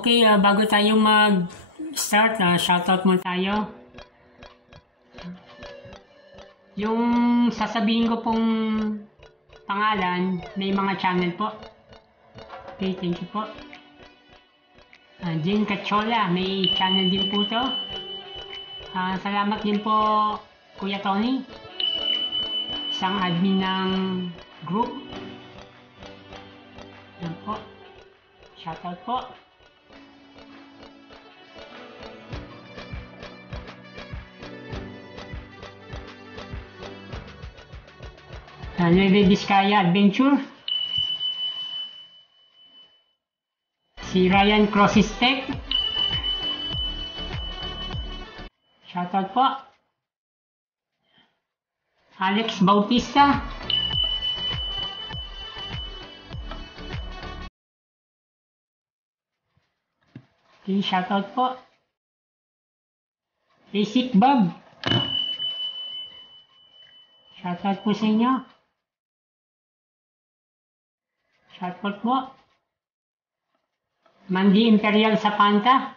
Okay, bago tayo mag-start, shoutout muna tayo. Yung sasabihin ko pong pangalan, may mga channel po. Okay, thank you po. Jane Cachola, may channel din po to. Salamat din po, Kuya Tony, isang admin ng group. Yan po. Shoutout po. Nueva Vizcaya Adventure, si Ryan Crosses Tech, shoutout po. Alex Bautista, okay, shoutout po. Basic Bob, shoutout po sa inyo. Shoutout po. Mandi Imperial sa Panta.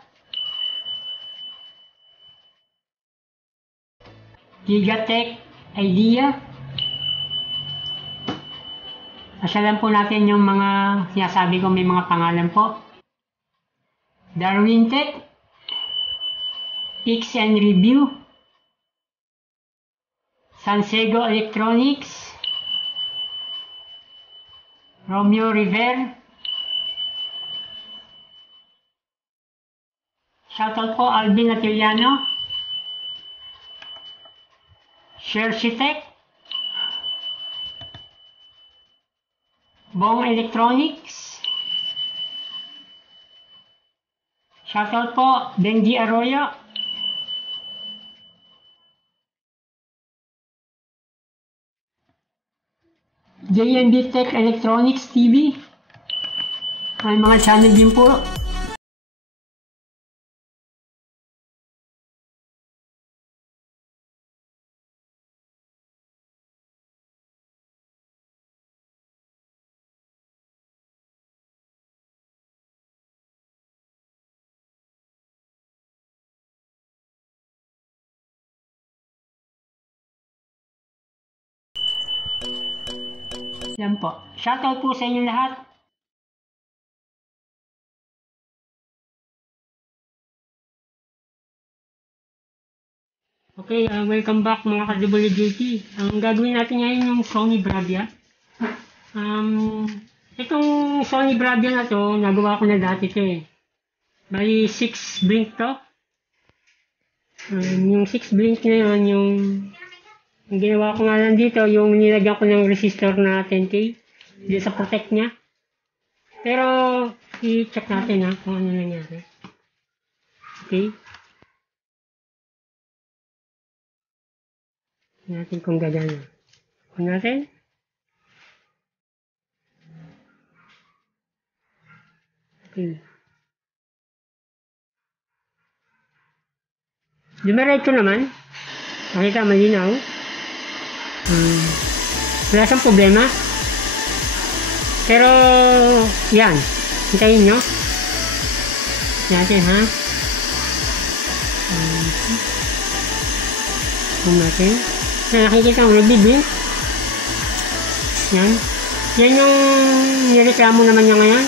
Gigatech Idea. Asyalan po natin yung mga sinasabi ko, may mga pangalan po. Darwin Tech. X and Review. Sansego Electronics. Romeo River. Shoutout po Alvin Atiliano. Shershitech. Bong Electronics. Shoutout po Benji Arroyo. JNB Tech Electronics TV. May mga channel din po. Yan po. Shoutout po sa inyo lahat. Okay, welcome back mga ka-WJT. Ang gagawin natin ngayon yung Sony Bravia. Itong Sony Bravia na to, nagawa ko na dati ito eh. Bali 6 blink to. Yung 6 blink na yun, yung ginawa ko nga lang dito, yung nilagyan ko ng resistor na 10K dito sa protect niya. Pero i-check natin kung ano nangyari. Okay. Tignan natin kung gagana. Kung natin. Okay. Dumiretso naman. Nakita, malinaw. Wala siyang problema. Pero, yan. Hintayin nyo. Natin, ha? Natin. Nakikita mo, nagbiblink. Yan. Yan yung nireklamo naman niya ngayon.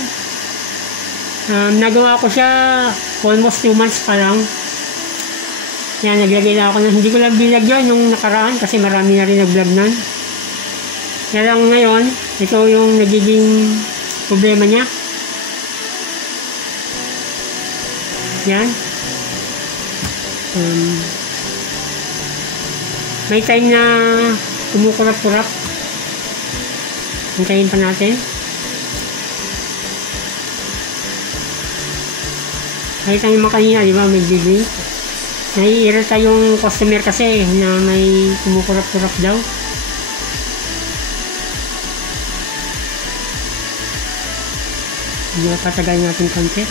Nagawa ko siya almost 2 months pa lang. Yan, naglagay na ako hindi ko lang binagyan yung nakaraan kasi marami na rin nag-vlog nun. Kaya lang ngayon, ito yung nagiging problema niya. Yan. May time na kumukurap-kurap. Hintayin pa natin. Nakita nyo kanina, di ba? May bibig. naiirita yung customer kasi na may kumukurap-kurap daw. Patagal natin konti.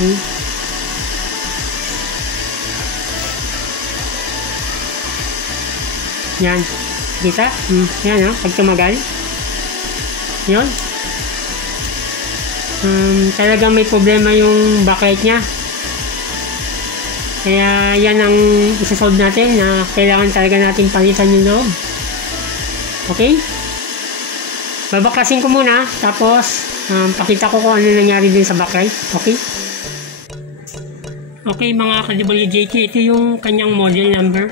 Okay. Yan. Kita? Yan o. Pag tumagal. Yun. Talagang may problema yung backlight nya. Kaya yan ang isasolve natin na kailangan talaga natin palitan yung loob. Okay? Babaklasin ko muna, tapos pakita ko kung ano nangyari din sa backlight. Okay? Okay mga ka-WJT, ito yung kanyang model number.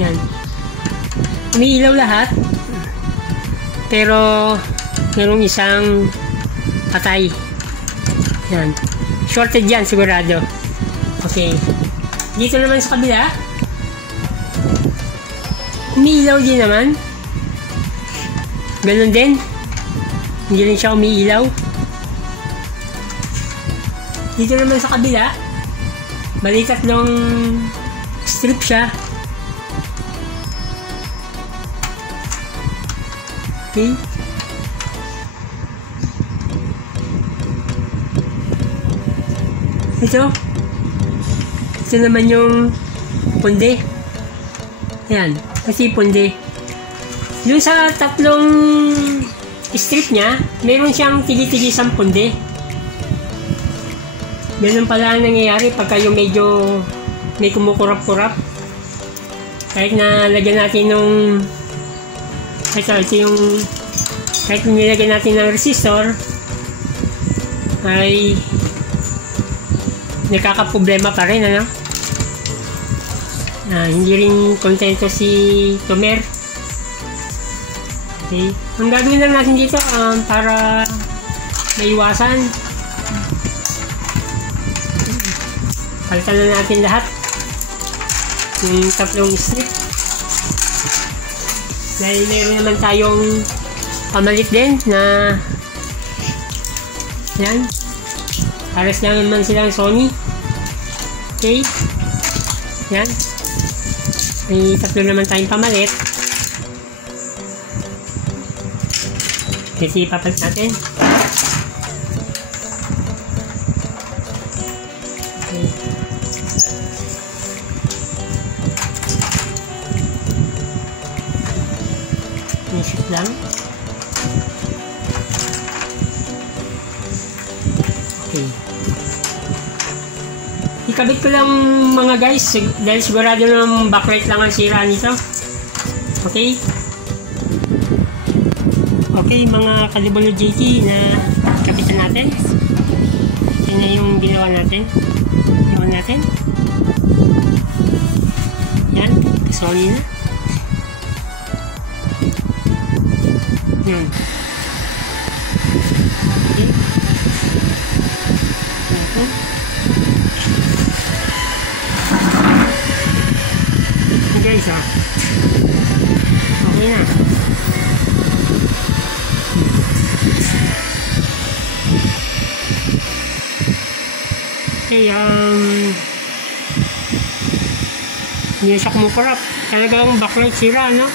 Yan. Umiilaw lahat. Pero mayroong isang patay. Yan. Shorted yan sigurado. Okay. Dito naman sa kabila. Umiilaw din naman. Ganun din. Hindi rin siya umiilaw. Dito naman sa kabila. Bali tatlong strip siya. Okay. Ito naman yung punde. Ayan, kasi punde. Yung sa tatlong strip niya, meron siyang tigi-tigisang punde. Ganun pala ang nangyayari pagka yung medyo may kumukurap-kurap. Kahit na lagyan natin nung ito yung kahit nilagyan natin ng resistor ay nakakaproblema pa rin, ano? Hindi rin kontento si Tomer. Okay. Ang gagawin lang natin dito para maiwasan, palitan na natin lahat yung tatlong strip. Dahil meron naman tayong pamalit din na yan. Pares lang naman silang Sony. Okay. Yan. May tatlo naman tayong pamalit. Kasi ipapalit natin. Okay. Isip lang. Okay. Ikabit ko lang mga guys dahil sigurado ng backlight lang ang sira nito. Okay. Okay mga ka-WJT na natin. Yan na yung ginawa natin. Iwan natin. Yan. Kasoli na. Yan. Okay. Ito. Guys, okay na. Okay, hindi siya kumukurap. Talagang backlight sira, no?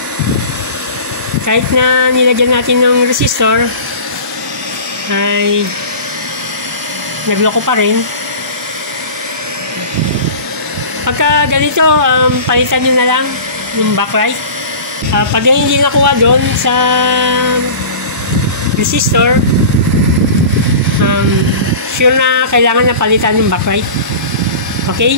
Kahit na nilagyan natin ng resistor, ay nagloko pa rin. Pagka ganito, palitan nyo na lang yung backlight. Pag hindi nakuha doon sa resistor, sure na kailangan na palitan yung backlight. Okay?